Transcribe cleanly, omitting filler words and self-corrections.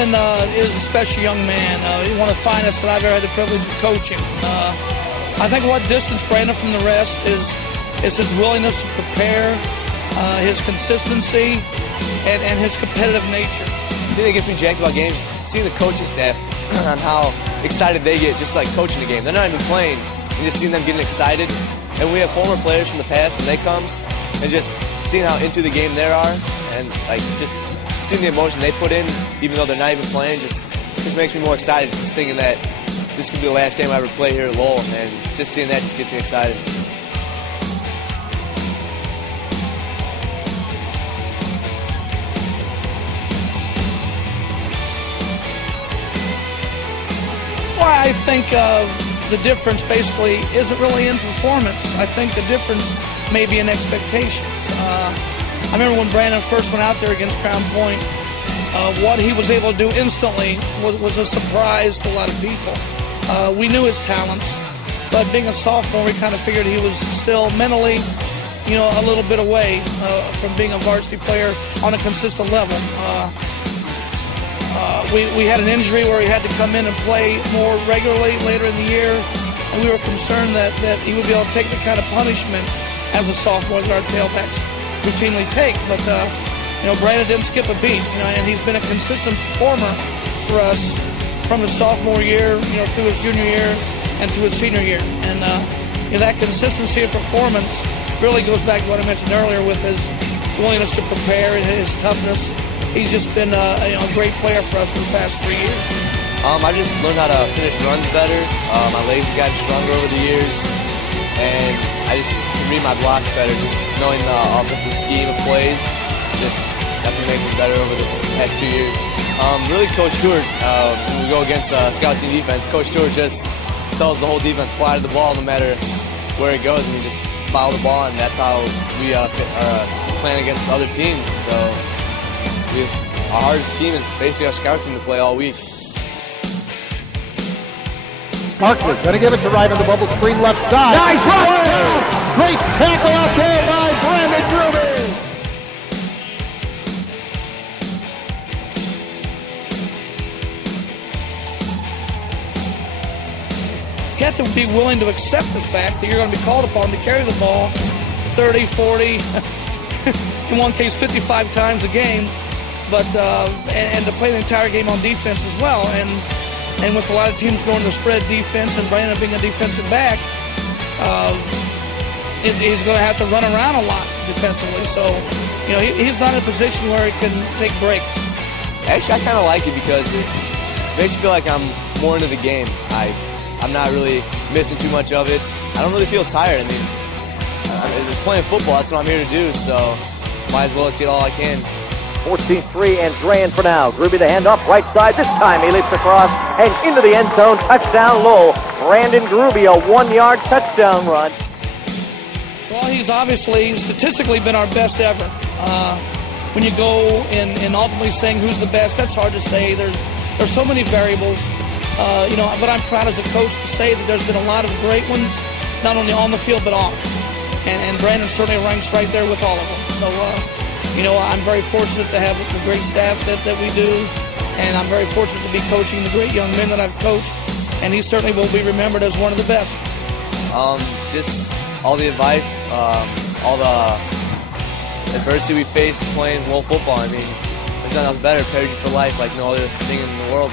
Brandon is a special young man. He's one of the finest that I've ever had the privilege of coaching. I think what distanced Brandon from the rest is his willingness to prepare, his consistency, and his competitive nature. The thing that gets me jacked about games is seeing the coaching staff on how excited they get just like coaching a game. They're not even playing, and just seeing them getting excited. And we have former players from the past when they come, and just seeing how into the game they are, and like just seeing the emotion they put in, even though they're not even playing, just makes me more excited. Just thinking that this could be the last game I ever play here at Lowell, and just seeing that just gets me excited. Well, I think the difference basically isn't really in performance. I think the difference may be in expectations. I remember when Brandon first went out there against Crown Point, what he was able to do instantly was a surprise to a lot of people. We knew his talents, but being a sophomore, we kind of figured he was still mentally, a little bit away from being a varsity player on a consistent level. We had an injury where he had to come in and play more regularly later in the year, and we were concerned that he would be able to take the kind of punishment as a sophomore that our tailbacks routinely take. But Brandon didn't skip a beat, and he's been a consistent performer for us from his sophomore year, through his junior year and through his senior year. And that consistency of performance really goes back to what I mentioned earlier with his willingness to prepare and his toughness. He's just been a great player for us for the past 3 years. I just learned how to finish runs better. My legs have gotten stronger over the years, and I just can read my blocks better. Just knowing the offensive scheme of plays, that's what made me better over the past 2 years. Really, Coach Stewart, when we go against scout team defense, Coach Stewart just tells the whole defense fly to the ball no matter where it goes, and we just follow the ball, and that's how we plan against other teams. So our hardest team is basically our scout team to play all week. Markman's going to give it to right on the bubble screen left side. Nice run! Great tackle out there by Brandon Grubbe. You have to be willing to accept the fact that you're going to be called upon to carry the ball 30, 40, in one case 55 times a game, but and to play the entire game on defense as well. And with a lot of teams going to spread defense and Brandon being a defensive back, he's going to have to run around a lot defensively. So, he's not in a position where he can take breaks. Actually, I kind of like it because it makes me feel like I'm more into the game. I'm not really missing too much of it. I don't really feel tired. I mean, just playing football, that's what I'm here to do, so might as well just get all I can. 14-3 and Drain for now. Grubbe the handoff right side. This time he leaps across and into the end zone. Touchdown Lowell. Brandon Grubbe, a 1-yard touchdown run. Well, he's obviously statistically been our best ever. When you go and ultimately saying who's the best, that's hard to say. There's so many variables. But I'm proud as a coach to say that there's been a lot of great ones, not only on the field but off. And Brandon certainly ranks right there with all of them. So, I'm very fortunate to have the great staff that we do, and I'm very fortunate to be coaching the great young men that I've coached, and he certainly will be remembered as one of the best. Just all the advice, all the adversity we faced playing Lowell football. I mean, there's nothing else better. It prepares you for life like no other thing in the world.